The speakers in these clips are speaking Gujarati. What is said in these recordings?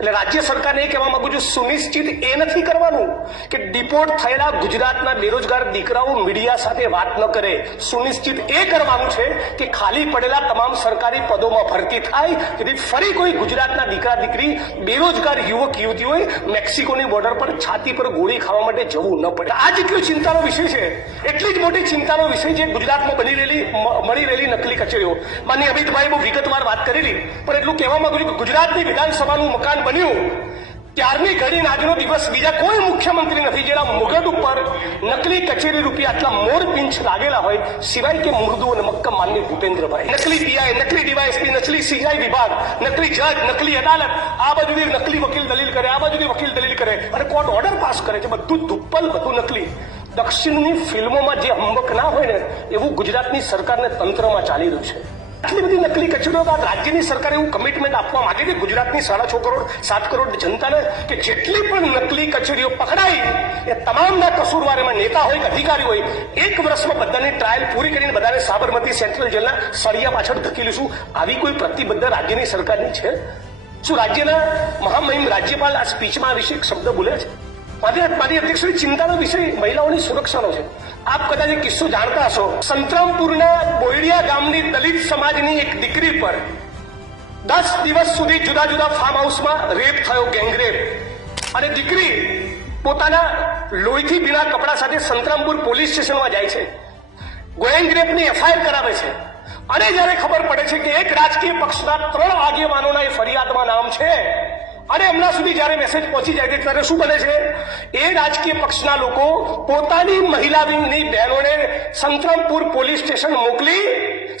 એટલે રાજ્ય સરકારને એ કહેવા માંગુ છું, સુનિશ્ચિત એ નથી કરવાનું કે ડિપોર્ટ થયેલા ગુજરાતના બેરોજગાર દીકરાઓ મીડિયા સાથે વાત ન કરે. સુનિશ્ચિત એ કરવાનું છે કે ખાલી પડેલા તમામ સરકારી પદોમાં ભરતી થાય, જેથી ફરી કોઈ ગુજરાતના દીકરા દીકરી, બેરોજગાર યુવક, યુવતીઓએ મેક્સિકોની બોર્ડર પર છાતી પર ગોળી ખાવા માટે જવું ન પડે. આ જેટલો ચિંતાનો વિષય છે, એટલી જ મોટી ચિંતાનો વિષય છે ગુજરાતમાં બની રહેલી મળી રહેલી નકલી કચેરીઓ. માની અમિતભાઈ બહુ વિગતવાર વાત કરેલી, પણ એટલું કહેવા માંગુ છું કે ગુજરાતની વિધાનસભાનું મકાન બન્યું. ત્યારની ઘડી આજનો દિવસ બીજા કોઈ મુખ્યમંત્રી નથી. જેના મુગટ ઉપર નકલી કચેરી રૂપિયા આટલા મોર પિંચ લાગેલા હોય, સિવાય કે મૃદુ અને મક્કમ માન્ય ભૂપેન્દ્રભાઈ. નકલી પીઆઈ, નકલી ડીવાયએસપી, નકલી સીઆઈ વિભાગ, નકલી જજ, નકલી અદાલત, આ બાજુની નકલી વકીલ દલીલ કરે, આ બાજુની વકીલ દલીલ કરે અને કોર્ટ ઓર્ડર પાસ કરે છે. બધું ધુપ્પલ, બધું નકલી. દક્ષિણની ફિલ્મોમાં જે હંબક ના હોય ને, એવું ગુજરાતની સરકારને તંત્રમાં ચાલી રહ્યું છે. આટલી બધી નકલી કચેરીઓ બાદ રાજ્યની સરકાર એવું કમિટમેન્ટ આપવા માંગે છે? ગુજરાતની સાડા છ કરોડ, સાત કરોડ જનતાને કે જેટલી પણ નકલી કચેરીઓ પકડાઈ, એ તમામના કસૂરવાર એમાં નેતા હોય કે અધિકારી હોય, એક વર્ષમાં બધાની ટ્રાયલ પૂરી કરીને બધાને સાબરમતી સેન્ટ્રલ જેલના સળિયા પાછળ ધકેલીશું આવી કોઈ પ્રતિબદ્ધ રાજ્યની સરકારની છે? શું રાજ્યના મહામહિમ રાજ્યપાલ આ સ્પીચમાં આ વિશે શબ્દ બોલે છે? મારી મારી અધ્યક્ષની ચિંતાનો વિષય મહિલાઓની સુરક્ષાનો છે. આપ કદાચ કિસ્સો જાણતા હશો. સંતરામપુરના બોયડિયા ગામની દલિત સમાજની એક દીકરી પર દસ દિવસ સુધી જુદા જુદા ફાર્મ હાઉસમાં રેપ થયો ગેંગરેપ અને દીકરી પોતાના લોહીથી ભીના કપડા સાથે સંતરામપુર પોલીસ સ્ટેશનમાં જાય છે. ગેંગરેપની એફઆઈઆર કરાવે છે. અને જ્યારે ખબર પડે છે કે એક રાજકીય પક્ષના ત્રણ આગેવાનોના એ ફરિયાદમાં નામ છે અને એમના સુધી જ્યારે મેસેજ પહોંચી જાય છે, ત્યારે શું બને છે? એ રાજકીય પક્ષના લોકો પોતાની મહિલાની બહેનોને સંતરામપુર પોલીસ સ્ટેશન મોકલી,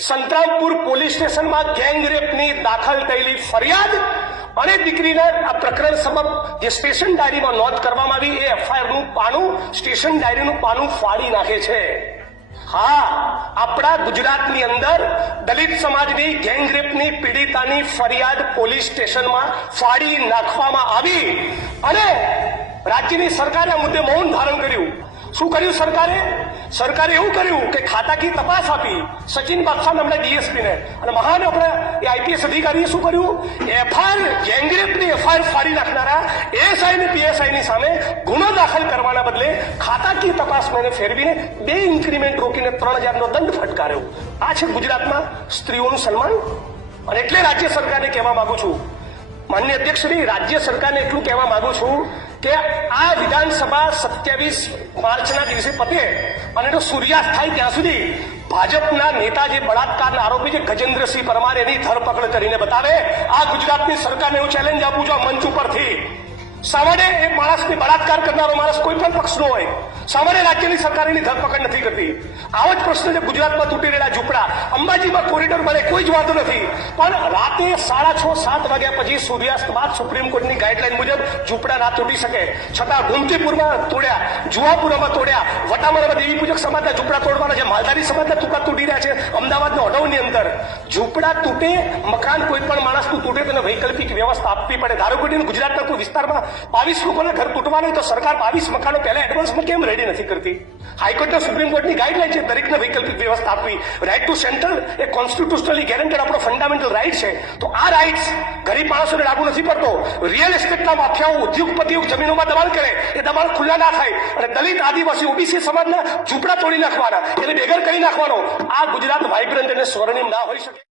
સંતરામપુર પોલીસ સ્ટેશનમાં ગેંગરેપની દાખલ થયેલી ફરિયાદ અને દીકરીના આ પ્રકરણ સબબ જે સ્ટેશન ડાયરીમાં નોંધ કરવામાં આવી, એ એફઆઈઆરનું પાનું, સ્ટેશન ડાયરીનું પાનું ફાડી નાખે છે. હા, આપણા ગુજરાતની અંદર દલિત સમાજની ગેંગરેપની પીડિતાની ફરિયાદ પોલીસ સ્ટેશનમાં ફાડી નાખવામાં આવી અને રાજ્યની સરકારે આ મુદ્દે મૌન ધારણ કર્યું. શું કર્યું સરકારે? સરકારે એવું કર્યું કે ખાતાકી તપાસ આપી. સચિન બાદશાહ નામના ડીએસપી ને અને મહાન આપણા એ આઈપીએસ અધિકારીએ શું કર્યું? એફઆઈઆર, ગેંગરેપની એફઆઈઆર ફાડી નાખનારા એએસઆઈ ને પીએસઆઈ ની સામે ગુનો દાખલ કરવાના બદલે ખાતાકી તપાસ મને ફેરવીને બે ઇન્ક્રીમેન્ટ રોકીને ત્રણ હજારનો દંડ ફટકાર્યો. આ છે ગુજરાતમાં સ્ત્રીઓનું સન્માન. અને એટલે રાજ્ય સરકારને કહેવા માંગુ છું. માન્ય અધ્યક્ષશ્રી રાજ્ય સરકારને એટલું કહેવા માંગુ છું કે આ વિધાનસભા સત્યાવીસ માર્ચના દિવસે પતે અને એનો સૂર્યાસ્ત થાય ત્યાં સુધી ભાજપના નેતા જે બળાત્કારના આરોપી છે, ગજેન્દ્રસિંહ પરમાર એની ધરપકડ કરીને બતાવે. આ ગુજરાતની સરકારને હું ચેલેન્જ આપું છું મંચ ઉપરથી. સામાન્ય એ માણસને બળાત્કાર કરનારો માણસ કોઈ પણ પક્ષનો હોય. સામાન્ય રાજ્યની સરકાર એની ધરપકડ નથી કરતી. આવો જ પ્રશ્ન છે, ગુજરાતમાં તૂટી રહેલા ઝૂંપડા. અંબાજીમાં કોરિડોર બને કોઈ જ વાંધો નથી. પણ રાતે સાડા છ, સાત વાગ્યા પછી સૂર્યાસ્ત બાદ સુપ્રીમ કોર્ટની ગાઈડલાઈન મુજબ ઝૂંપડા ના તૂટી શકે. છતાં ગુમતીપુરમાં તોડ્યા, જુવાપુરામાં તોડ્યા વટામરામાં દેવી પૂજક સમાજના ઝૂંપડા તોડવાના છે, માલધારી સમાજના ટુકડા તૂટી રહ્યા છે અમદાવાદના ઓડવની અંદર. ઝૂંપડા તૂટે, મકાન કોઈ પણ માણસનું તૂટે તેને વૈકલ્પિક વ્યવસ્થા આપવી પડે. ધારો કે ગુજરાતના કોઈ વિસ્તારમાં બાવીસ લોકોના ઘર તૂટવાના હોય તો સરકાર બાવીસ મકાનો પહેલા એડવાન્સમાં કેમ રેડી નથી કરતી? હાઈકોર્ટના સુપ્રીમ કોર્ટની ગાઈડલાઈન છે દરેકને વૈકલ્પિક વ્યવસ્થા આપવી. રાઇટ ટુ સેન્ટર એ કોન્સ્ટિટ્યુશનલી ગેરંટેડ આપણો ફંડામેન્ટલ રાઇટ છે. તો આ રાઇટ્સ ગરીબ માણસોને લાગુ નથી પડતો. રિયલ એસ્ટેટના માફિયાઓ, ઉદ્યોગપતિઓ જમીનોમાં દબાણ કરે. એ દબાણ ખુલ્લા ના થાય. અને દલિત, આદિવાસી, ઓબીસી સમાજના ઝૂંપડા તોડી નાખવાના. એને ભેગર કરી નાખવાનો. આ ગુજરાત વાઇબ્રન્ટ અને સ્વર્ણિમ ના હોઈ શકે.